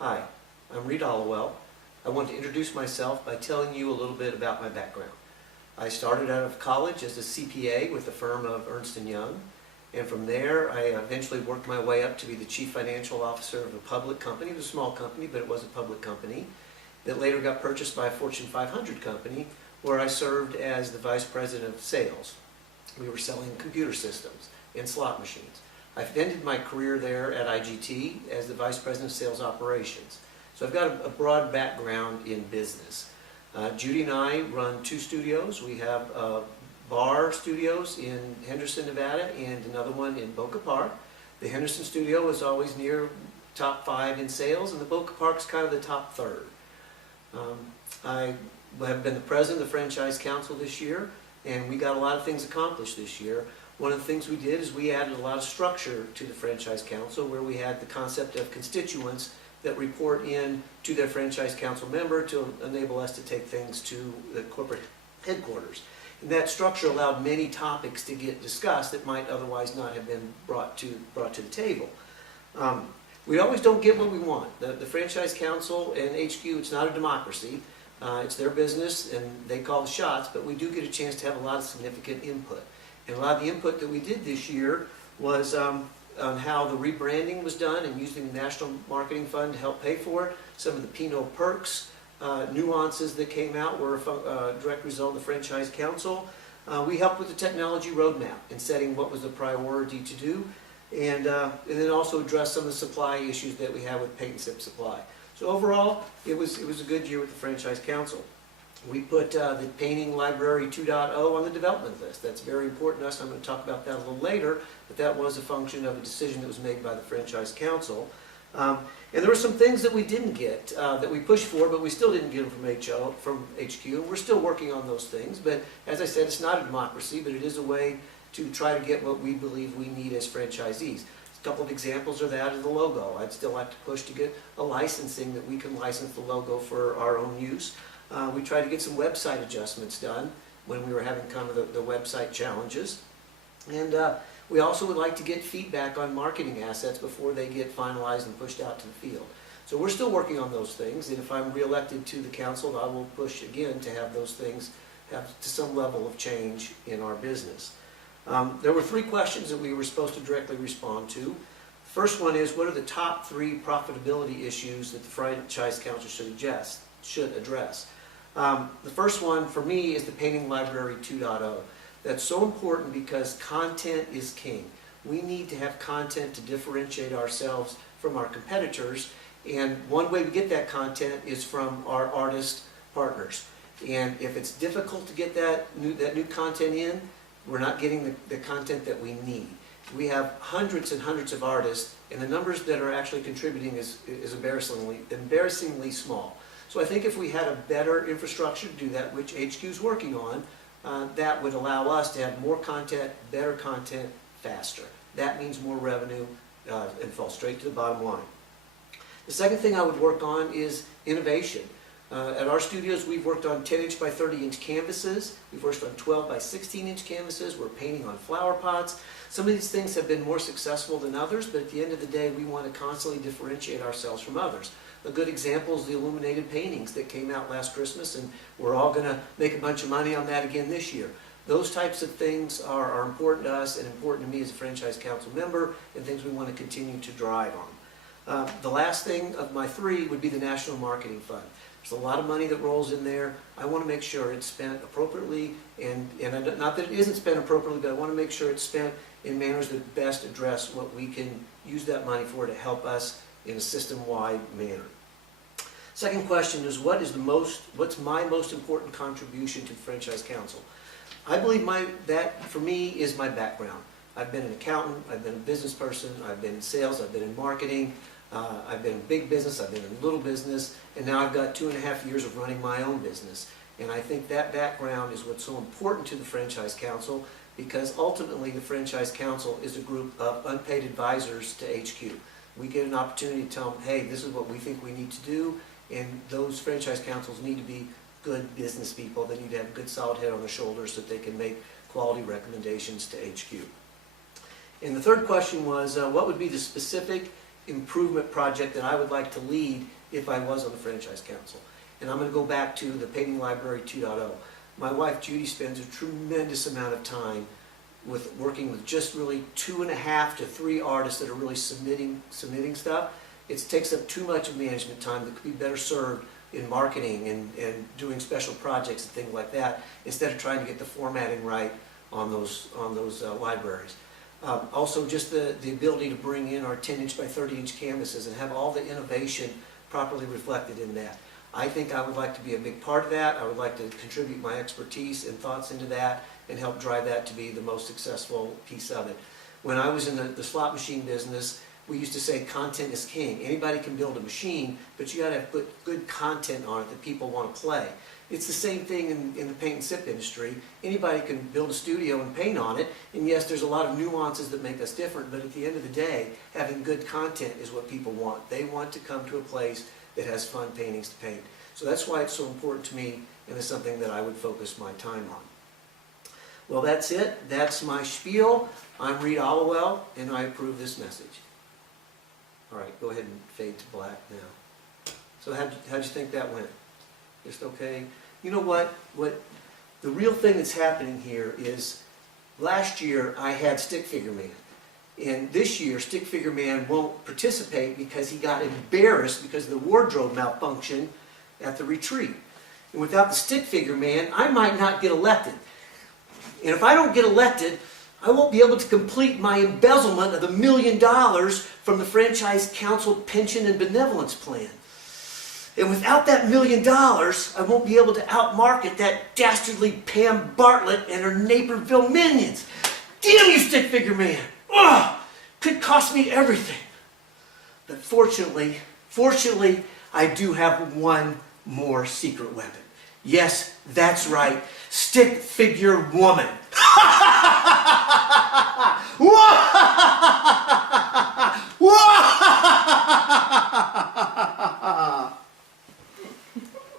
Hi, I'm Alewel. I want to introduce myself by telling you a little bit about my background. I started out of college as a CPA with the firm of Ernst & Young, and from there I eventually worked my way up to be the Chief Financial Officer of a public company. It was a small company, but it was a public company that later got purchased by a Fortune 500 company where I served as the Vice President of Sales. We were selling computer systems and slot machines. I've ended my career there at IGT as the Vice President of Sales Operations. So I've got a broad background in business. Judy and I run 2 studios. We have bar studios in Henderson, Nevada, and another one in Boca Park. The Henderson studio is always near top 5 in sales, and the Boca Park's kind of the top third. I have been the president of the Franchise Council this year, and we got a lot of things accomplished this year. One of the things we did is we added a lot of structure to the Franchise Council, where we had the concept of constituents that report in to their Franchise Council member to enable us to take things to the corporate headquarters. And that structure allowed many topics to get discussed that might otherwise not have been brought to the table. We always don't get what we want. The Franchise Council and HQ, it's not a democracy. It's their business and they call the shots, but we do get a chance to have a lot of significant input. And a lot of the input that we did this year was on how the rebranding was done and using the National Marketing Fund to help pay for it. Some of the Pinot perks, nuances that came out were a direct result of the Franchise Council. We helped with the technology roadmap in setting what was the priority to do, and then also address some of the supply issues that we have with paint and sip supply. So overall, it was a good year with the Franchise Council. We put the Painting Library 2.0 on the development list. That's very important to us. I'm going to talk about that a little later, but that was a function of a decision that was made by the Franchise Council. And there were some things that we didn't get, that we pushed for, but we still didn't get them from HQ. We're still working on those things, but as I said, it's not a democracy, but it is a way to try to get what we believe we need as franchisees. A couple of examples of that is the logo. I'd still like to push to get a licensing that we can license the logo for our own use. We tried to get some website adjustments done when we were having kind of the website challenges. And we also would like to get feedback on marketing assets before they get finalized and pushed out to the field. So we're still working on those things, and if I'm reelected to the council, I will push again to have those things have to some level of change in our business. There were 3 questions that we were supposed to directly respond to. The first one is, what are the top 3 profitability issues that the Franchise Council should address? The first one for me is the Painting Library 2.0. That's so important because content is king. We need to have content to differentiate ourselves from our competitors, and one way to get that content is from our artist partners. And if it's difficult to get that new content in, we're not getting the content that we need. We have hundreds and hundreds of artists, and the numbers that are actually contributing is embarrassingly small. So I think if we had a better infrastructure to do that, which HQ is working on, that would allow us to have more content, better content, faster. That means more revenue and fall straight to the bottom line. The second thing I would work on is innovation. At our studios, we've worked on 10-inch by 30-inch canvases. We've worked on 12 by 16-inch canvases. We're painting on flower pots. Some of these things have been more successful than others, but at the end of the day, we want to constantly differentiate ourselves from others. A good example is the illuminated paintings that came out last Christmas, and we're all going to make a bunch of money on that again this year. Those types of things are important to us and important to me as a Franchise Council member, and things we want to continue to drive on. The last thing of my 3 would be the National Marketing Fund. There's a lot of money that rolls in there. I want to make sure it's spent appropriately, and not that it isn't spent appropriately, but I want to make sure it's spent in manners that best address what we can use that money for to help us in a system-wide manner. Second question is, what's my most important contribution to the Franchise Council? I believe that for me is my background. I've been an accountant, I've been a business person, I've been in sales, I've been in marketing, I've been in big business, I've been in little business, and now I've got 2.5 years of running my own business. And I think that background is what's so important to the Franchise Council, because ultimately the Franchise Council is a group of unpaid advisors to HQ. We get an opportunity to tell them, hey, this is what we think we need to do, and those Franchise Councils need to be good business people. They need to have a good solid head on their shoulders so that they can make quality recommendations to HQ. And the third question was, what would be the specific improvement project that I would like to lead if I was on the Franchise Council. And I'm going to go back to the Painting Library 2.0. My wife Judy spends a tremendous amount of time with working with just really 2.5 to 3 artists that are really submitting stuff. It takes up too much of management time that could be better served in marketing and doing special projects and things like that, instead of trying to get the formatting right on those libraries. Also, just the ability to bring in our 10-inch by 30-inch canvases and have all the innovation properly reflected in that. I think I would like to be a big part of that. I would like to contribute my expertise and thoughts into that and help drive that to be the most successful piece of it. When I was in the slot machine business, we used to say content is king. Anybody can build a machine, but you got to put good content on it that people want to play. It's the same thing in the paint and sip industry. Anybody can build a studio and paint on it, and yes, there's a lot of nuances that make us different, but at the end of the day, having good content is what people want. They want to come to a place that has fun paintings to paint. So that's why it's so important to me, and it's something that I would focus my time on. Well, that's it. That's my spiel. I'm Reed Alewel, and I approve this message. All right, go ahead and fade to black now. So how'd you think that went? Just okay? You know what? The real thing that's happening here is last year I had Stick Figure Man. And this year, Stick Figure Man won't participate because he got embarrassed because of the wardrobe malfunction at the retreat. And without the Stick Figure Man, I might not get elected. And if I don't get elected, I won't be able to complete my embezzlement of the $1 million from the Franchise Council Pension and Benevolence Plan. And without that $1 million, I won't be able to outmarket that dastardly Pam Bartlett and her Naperville minions. Damn you, Stick Figure Man! Ugh! Could cost me everything. But fortunately, I do have one more secret weapon. Yes, that's right. Stick Figure Woman.